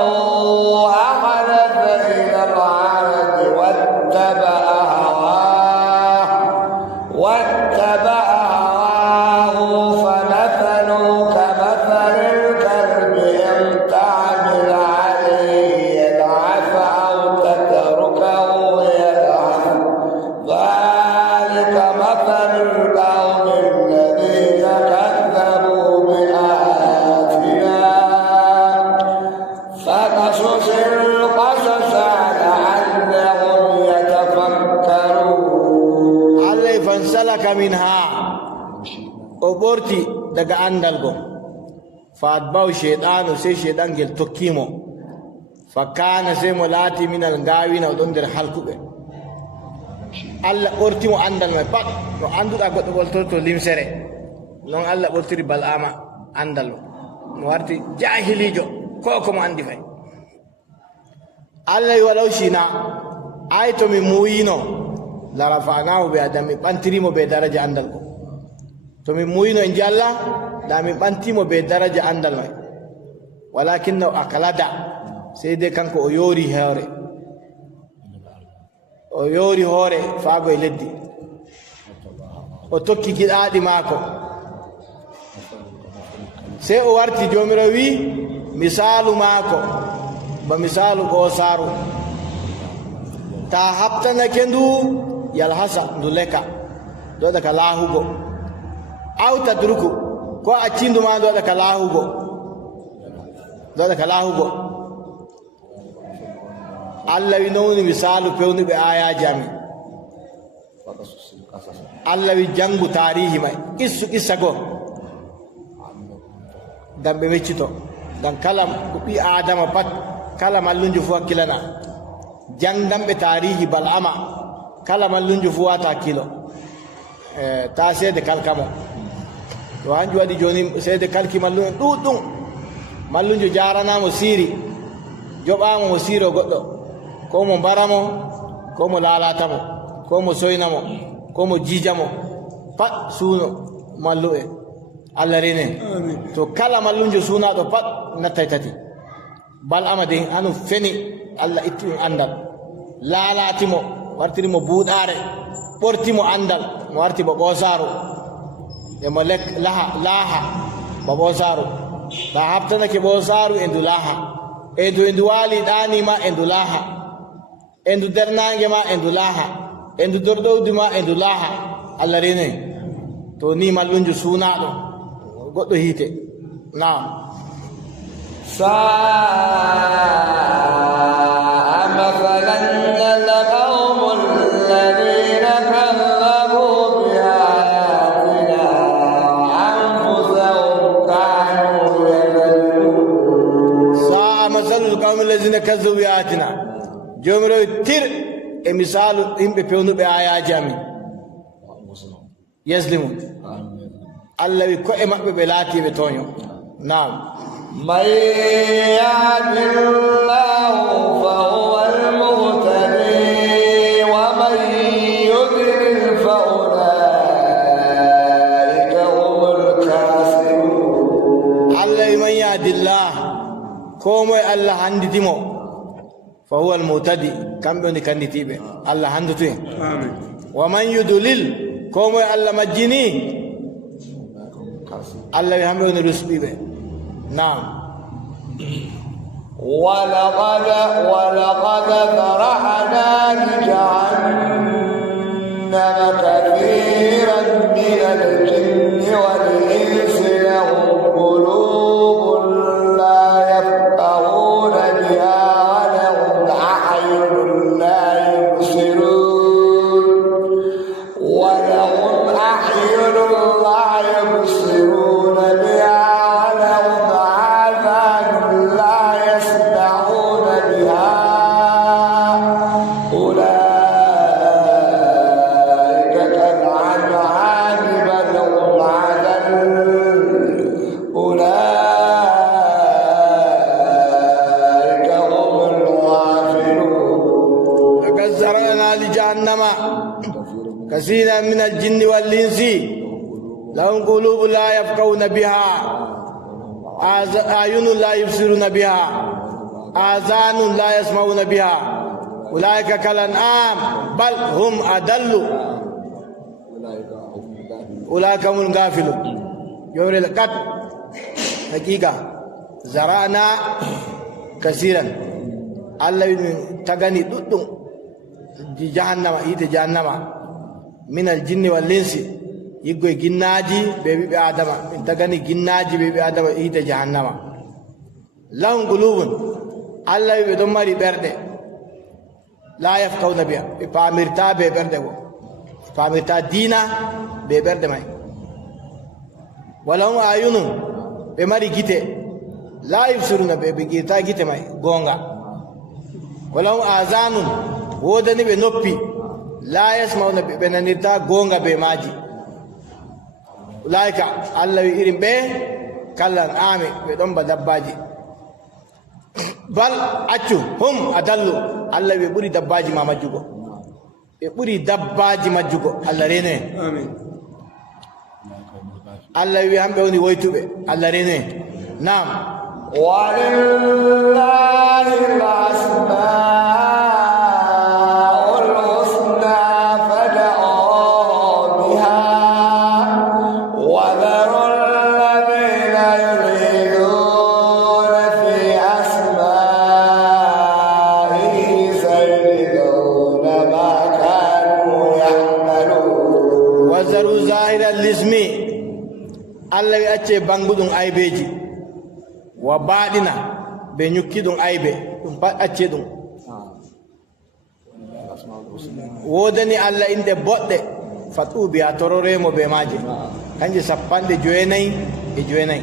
أخلد إلى الأرض واتبع هواه فمثله كمثل الكلب إن تعمل عليه يلعث أو تتركه يلعث ذلك مثل القوم الذين كذبوا بآياتنا فقصص القصص لعلهم يتفكرون Allah fansalaka minha o ɓorti daga andal go faatbaw shaytanu sey shaytan gel tokkimo fakana sey mo laati minal ngawina o ɗon nder halkuɓe Allah ɓortimo andal mai pat no anduɗa goɗɗo ɓoltorto limsere non Allah ɓortiri bal'ama andal mo warti jahilijo ko komo andi fay Allah wi walaw shina ay to mi muyino la rafa'nahu bi adam mi ɓantirimo be daraja andal ko to min muyino en ji Allah da min ɓantimo be daraja andal mai walakinna aqlada sai dai kanko o yoori hoore faago e leddi o tokki giɗaɗi maako sai o warti jomiro wi misalu maako ba misalu ɓoosaru ta habtanake ndu yalhasa ndu leka ndu waɗa ka laahugo aw tadruku ko accinduma ndu waɗa ka laahugo Allah wi nowni misalu pewnuɓe ayaji amin Allah wi jangu tarihi may qissa go ngam ɓe weccito ngam kala ko ɓi adama pat kala mallunjo fu hakkilana jangamɓe tarihi bal'ama kala mallunjo fu wata hakkilo ta seede kalkamo to hanjum waɗi joni seede kalki mallunjo ɗuɗɗum mallunjo jaranamo siiri joɓamo mo siiro goɗɗo ko mo mbaramo ko mo lalatamo ko mo soynamo ko mo jiijamo pat suuno malluɓe Allah rene to kala mallunjo suunaɗo pat nattay tati bal'ama de hanu feni Allah itti ɗum andal laalatimo wartirimo buuɗaare ɓortimo andal mo warti bo ɓoosaaro emo laaha bo ɓoosaaro ta habtanake ɓoosaaru e ndu laaha e ndu waali ɗaanima e ndu laaha e ndu derninge ma e ndu laaha e ndu dorɗowdi ma e ndu laaha Allah rene to ni mallunjo suunaaɗo goɗɗo hiite naam ساء مثلا القوم الذين كذبوا بآياتنا أنفسهم كانوا يظلمون ساء مثل القوم الذين كذبوا بآياتنا جمرو تير مثال هم بيونو بآيات أمين يظلمون الله يكو إمام بلاتي بتونيو نعم من يهد الله فهو المهتدي ومن يضلل فأولئك هم الكافرون الله من يهد الله كومو الله هندتيمو فهو المهتدي كم بيوني كندتيبه الله هندتوه آمين ومن يضلل كومو الله مجيني الله يهمبيوني رسبيبه نعم ولقد ذرأنا لجهنم كثيرا من الجن والإنس لهم قلوب لا يفقهون بها ولهم أعين لا يبصرون بها كثيرا من الجن والإنس لهم قلوب لا يفقهون بها أعين لا يبصرون بها آذان لا يسمعون بها أولئك كالأنعام بل هم أضل أولئك هم الغافلون يوري لقد حقيقة زرعنا كثيرا الله تغني دودون جهنم إيت جهنم من الجن والإنس يقول جناجي بيبي آدم تغني جناجي بيبي آدم إيت جهنم لهم قلوب الله يدمري برده لا يفقهون بها فامرتا ببرده فامرتا دينا ببرده ماي ولهم أعين بمري جيته لا يبصرون بجيتا جيته ماي غونغا ولهم آذان ودني بنوبي لا يسمعون بنانيتا غونغا بماجي أولئك الله يريم به كلن آمي بدون بدباجي بل أشو هم أدلوا الله يبوري دباجي ما مجوكو يبوري دباجي مجوكو الله رينه آمين الله يهم بوني ويتوبه الله رينه نعم ولله الأسماء الحسنى فادعوه بها وذروا الذين يلحدون في أسمائه سيجزون ما كانوا يعملون وذروا ظاهر الاسم الله يأتي بانغودون أيبيجي وبعدنا بنيكيدون أيبي أتشدون ودني الله إنت بوده فتو بيا توروريمو بماجي كانجي سبان دي جويناي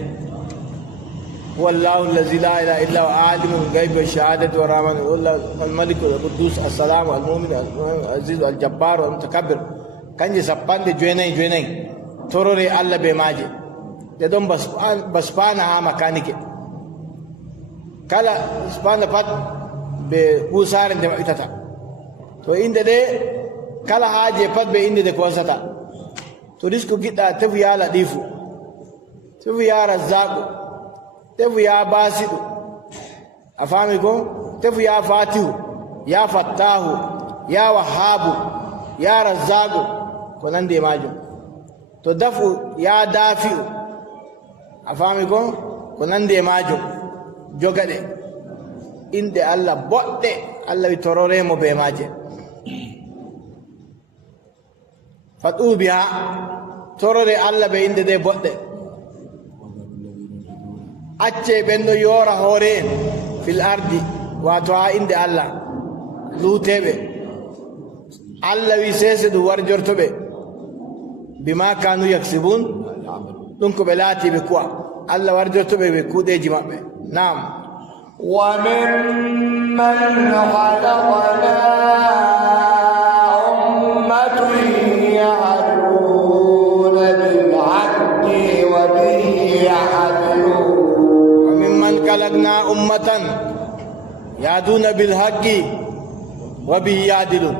والله الذي لا إله إلا هو عالم الغيب والشهادة والرحمن الملك القدوس السلام المؤمن العزيز الجبار والمتكبر كانجي سبان دي جويناي توروري الله بماجي تدوم بسبانا ها مكانيكي kala spana pat be kusare de itata to inde de kala haaje pat be inde de ko sata to risku gidda tafu ya ladifu tafu ya razzaqu tafu ya basidu afami ko tafu ya fatihu ya fattahu ya wahabu ya razzagu ko nande majum to dafu ya dafi'u a fami ko nande majum jogade inde Allah boɗɗe Allah wi tororemo be maje fatu biha torore Allah be inde de boɗɗe acce ɓenɗo yora hoore en fil ardi wato ha inde Allah luuteɓe Allah wi sese ɗum warjortoɓe bima kanu yaksibun ɗum ko ɓe laatiɓe kuwa Allah warjortoɓe ɓe kuuɗeji maɓɓe nam وممن خلقنا أمة يهدون بالحق وبه يعدلون وممن خلقنا أمة يهدون بالحق وبه يعدلون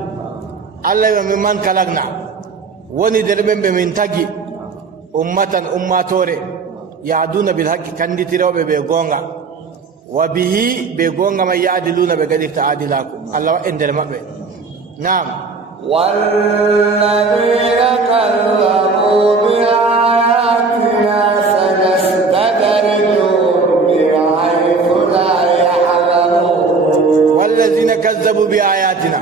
الله وممن خلقنا وني دربن بمن تاجي أمة أماتوري يهدون بالحق كندي تروبي بيغونغا وبه بيغونغا ما يعدلون بقدر تعادلاكم الله اندر مبه نعم والذين كذبوا بآياتنا سنستدرجهم من حيث لا يعلمون والذين كذبوا بآياتنا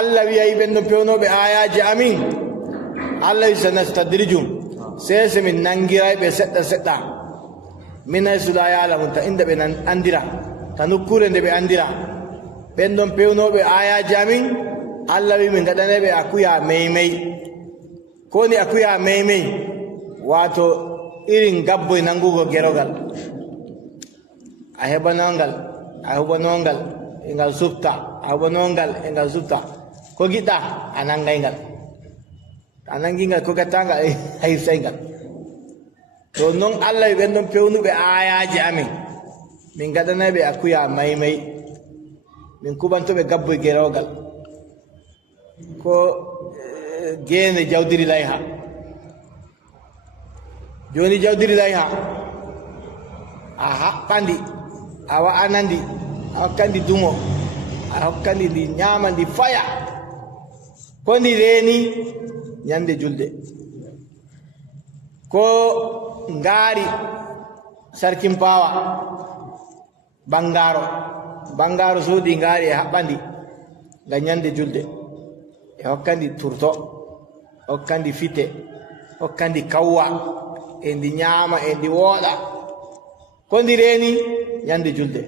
الله يبن بيونو بآيات امين الله سنستدرجهم سيس من نانغيراي بسدا سدا من حيث لا يعلمون عند بن اندرا تنكورن be andira bendon pewno be aya jamin Allah wi min gadane be akuya meymey koni akuya meymey wato irin gabboy nangugo gerogal a hebanongal engal supta engal supta ko gida anangayngal anangingal ko gatanga hay sayngal to non Allah wi bendon pewnu be ayaji amin min gadana be akuya meymey min kubantoɓe gabboy gerogal ko gene jawdiri layha joni jawdiri layha a haɓɓandi a wa'anandi a hokkandi dumo a hokkandi ndi ñama ndi faya ko ndi reeni ñande julde ko ngaari sarkin pawa bangaro soodi ngaari e haɓɓandi ngam ñande julde e hokkandi turto hokkandi fite hokkandi kawwa e ndi ñaama e ndi wooɗa ko ndi reeni ñande julde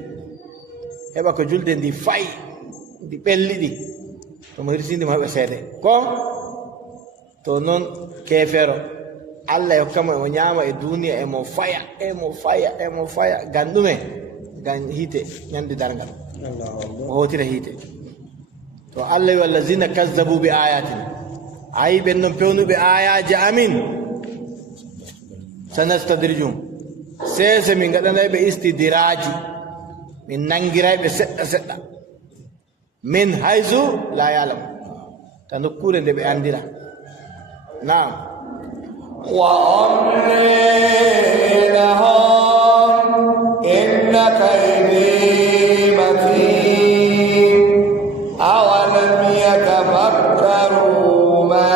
heɓa ko julde ndi fayi ndi ɓelliɗi tomo hirsindi mo heɓa seede ko to noon keefeero Allah e hokkamo emo ñaama e duniya emo faya ngam ɗume ngam hiite ñande darngal o hotira hiite to Allah wi wallazina kazzabu bi ayatina ayi ɓen noon pewnuɓe ayaji amin sanastadrijum sese min gaɗanayɓe istidiraji min nangirayɓe seɗɗa seɗɗa min haysu la yalam ta nokkure nde ɓe andira naam وأملي لهم إن كيدي متين أولم يتفكروا ما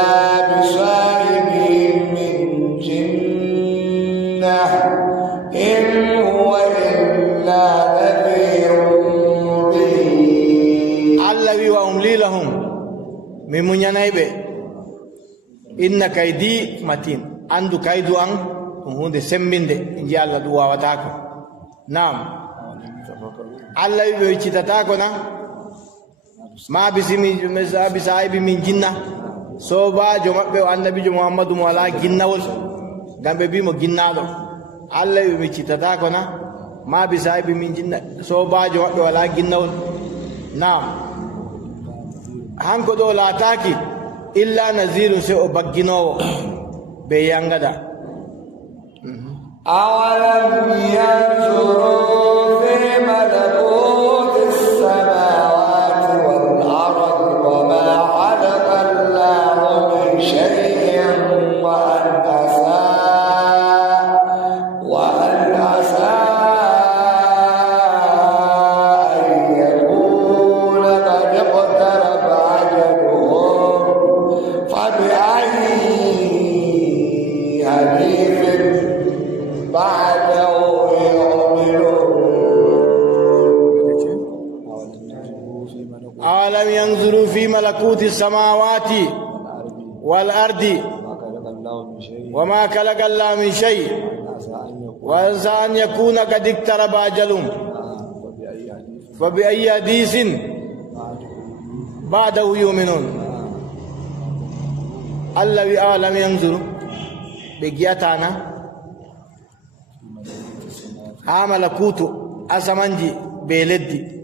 بصاحبهم من جنة إن هو إلا نذير مبين الله وأملي لهم من منينيبه إن كيدي متين andu kaydu an ɗum hunde sembinde e ji Allah ɗum wawatako nam Allah wi ɓe wiccitatako na ma bisaibi min jinna sobajo maɓɓe o annabijo Muhammadu mo wala ginnawol ngam ɓe mbimo ginnaɗo Allah wi ɓe wiccitatako na ma bisaibi min jinna sobajo maɓɓe wala ginnawol nam hanko ɗo laataki illa nazirun se o bagginowo بيانغدا أولم ينظروا في ملكوت السماوات والأرض وما خلق الله من شيء وأن عسى أن يكون قد حديث بعده يؤمنون أولم ينظروا في ملكوت السماوات والأرض وما خلق الله من شيء وعسى أن يكون قد اقترب أجلهم فبأي حديث بعده يؤمنون الذي أولم ينظروا بقياتنا ملكوت أسمنجي بلدي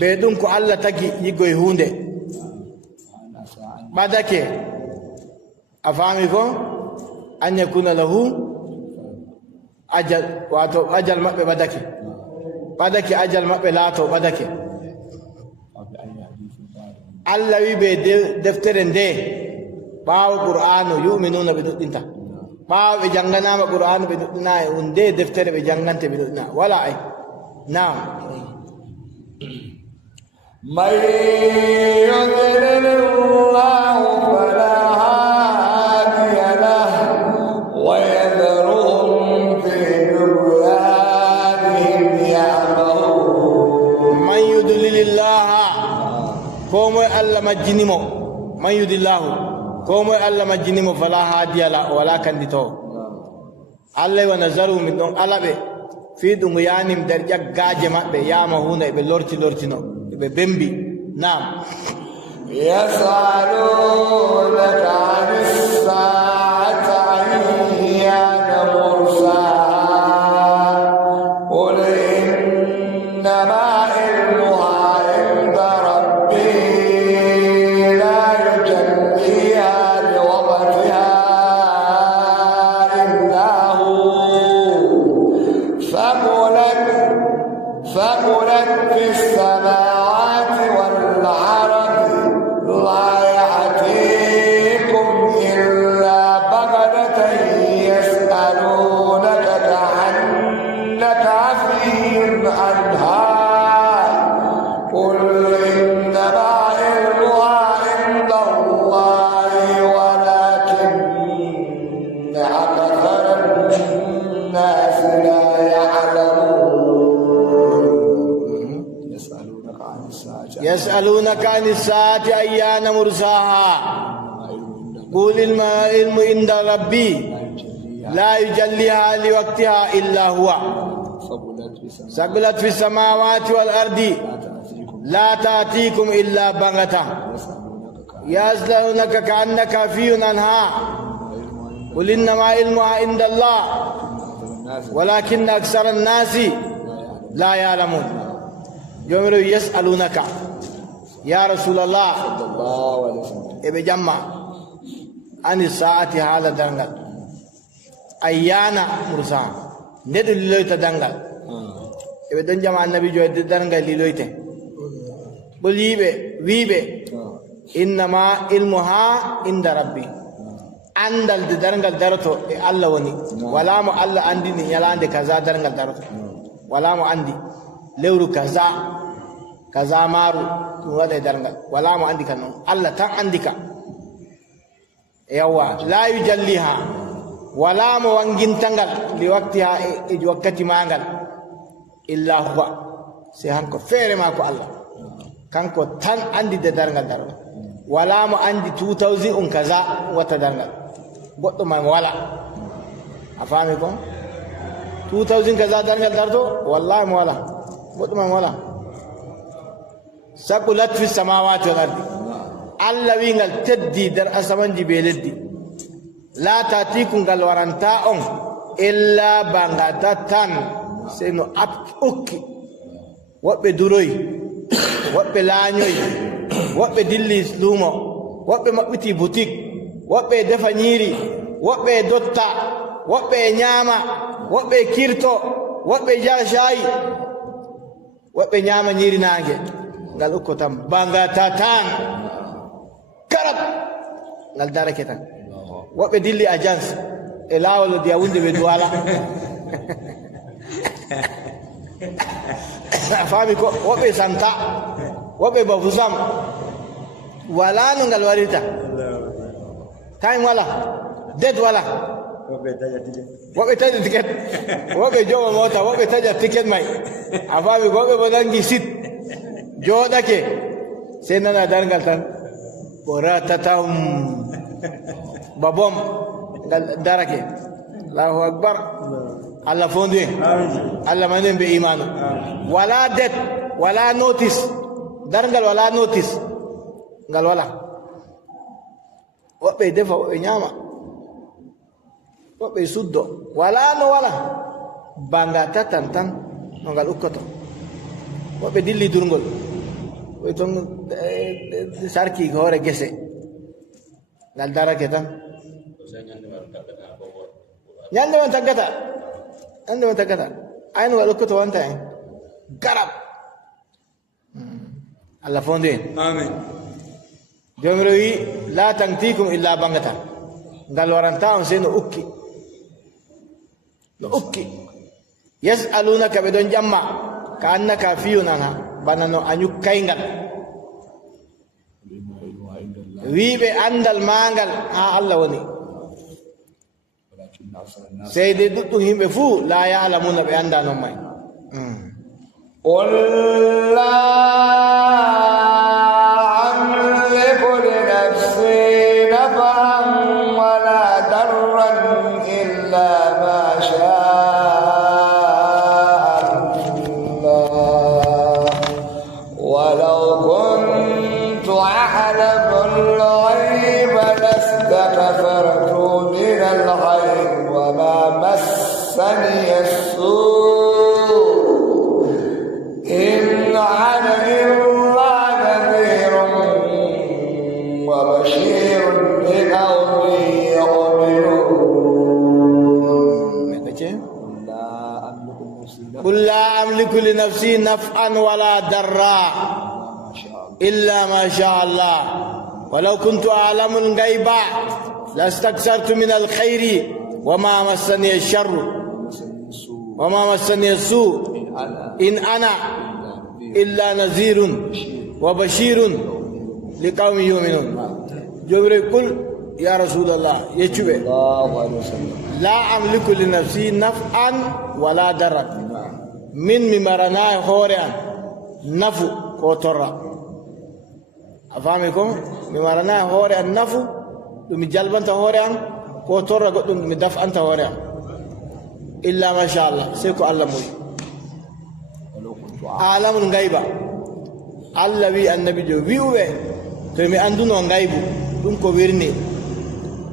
بدون كو الله تكي يغوي هوندي بدك أفهمكم أن يكون له أجل واتو أجل ما بدك أجل ما بلاتو بدك الله يبي دفترن ده باو قرآن يؤمنون بدوتنا باو بجانغنا ما قرآن بدوتنا وندي دفتر بجانغنت بدوتنا ولا أي نعم من يضلل الله فلا هادي له ويذرهم في طغيانهم يعمهون من يضلل الله كوم الله مجنمو من يضلل الله كوم الله مجنمو فلا هادي له ولا كندتو الله ونزروا من دون ألبه في طغيانهم درجة غاجمة يعمهون بلورتي بمبي نعم يسألونك عن الساعة أيان مرساها قل إنما علمها عند ربي لا يجليها لوقتها إلا هو ثقلت في السماوات والأرض لا يأتيكم إلا بغتة يسألونك كأنك عفي عنها قل إنما علمها عند الله ولكن أكثر الناس لا يعلمون يسألونك عن الساعة أيان مرساها قل العلم عند ربي لا يجليها لوقتها إلا هو ثقلت في السماوات والأرض لا تأتيكم إلا بغتة يسألونك كأنك عفي عنها قل إنما علمها عند الله ولكن أكثر الناس لا يعلمون يوم يسألونك يا رسول الله ابي جمع عن الساعة هذا دنگل أيانا مرسا ندل ليلة دنگل ابي دن جمع النبي جو دنگل ليلة بليبه ويبه إنما علمها عند ربي عندل دنگل درتو الله وني ولا مو الله عندي يلاند كذا دنگل درتو ولا مو عندي لورو كذا مارو ولا درنgal ولا ما عندك الله تان عندك يوا لا يجليها ولا ما وانجين تنgal لوقتها وقت مانgal إلا هو سيهانكو فير ماكو الله كانكو تان عندي درنgal درنgal ولا ما عندي 2000 كذا وتدرنgal بوتو ما ولا أفهمكم 2000 كذا درنgal دردو والله ما ولا بوتو ما ولا ثقلت في السماوات والأرض الله وينال تدي در أسمان جبيلدي لا تأتيكم قال ورانتاهم إلا بانغاتان سينو أوكي وبدروي وبلانيوي وبدلي سلومو وبمكتي بوتيك وبدفنيري وبدوتا وبنياما وبكيرتو وبجاشاي وبنياما نيري نانجي ngal ukkotam bangatatan karab ngal daraketan woɓe dilli agence e laawol diya wunde ɓe duwala faami ko woɓe santa woɓe bafusam wala no ngal warita time wala dead wala woɓe taƴa ticket woɓe joɓa mota woɓe taƴa ticket may a faami woɓe bo nangi sit jooɗake sey nana dargal tan o ratatam babom ngal darake allahu akbar allah fondu en allah manu en ɓe imanu wala det wala notice dargal wala notice ngal wala woɓɓe defa woɓe ñaama woɓɓe suddo wala no wala banga tatan tan no ngal ukkoto woɓɓe dilli durngol ɓe ton sarki hoore gese ngal darake tan ñande man taggata ayno ngal ukkoto wonta en garab allah fondu en amin jomiro wi la tantikum illa bangata ngal waranta on sey no ukki yasalunaka ɓe ɗon ƴamma ka annaka fiyun anha bana no a ñukkaygal wiɓe andal mangal ha allah woni seyde ɗuɗɗum yimɓe fuu la yalamuna ɓe anda non may قل لا أملك لنفسي نفعا ولا ضرا إلا ما شاء الله ولو كنت أعلم الغيب لاستكثرت من الخير وما مسني السوء إن أنا إلا نذير وبشير لقوم يؤمنون قل لا أملك لنفسي نفعا ولا ضرا إلا ما شاء الله ولو كنت أعلم الغيب لاستكثرت من الخير وما مسني الشر وما مسني السوء إن أنا إلا نذير وبشير لقوم يؤمنون جبريل يقول يا رسول الله يجب لا أملك لنفسي نفعا ولا ضرا من ممرنا خوريا نفو كوتورا أفهمكم ممرنا خوريا نفو دم جلبان خوريا كوتورا دم دفع أنت خوريا إلا ما شاء الله سيكو الله موي عالم الغيبة الله وي النبي جو ويوه كمي أندون غيبو دون كويرني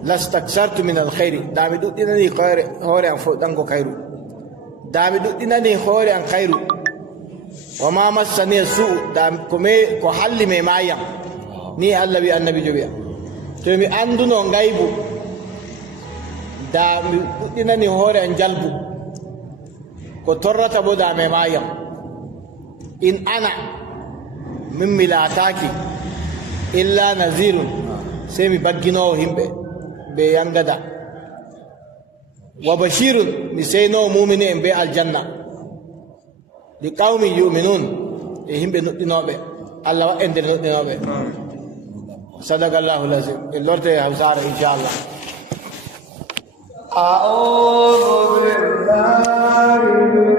لاستكثرت من الخير دامي دو ديناني خوري أن فوتانكو خيرو دامي دو ديناني خوري أن خيرو وما مسني السوء دام كمي كحل مي مايا ني الله وي النبي جو بيا كمي أندون غيبو دامي دو ديناني خوري أن جلبو كتورة بو دامي مايا إن أنا من ملاتاكي إلا نذير سيمي بجنو هم بيانغدا وبشير نسينو مؤمنين بالجنة لقوم يؤمنون هم بنؤمنون الله وإندر نؤمنون صدق الله العظيم اللورت هوزار إن شاء الله أعوذ بالله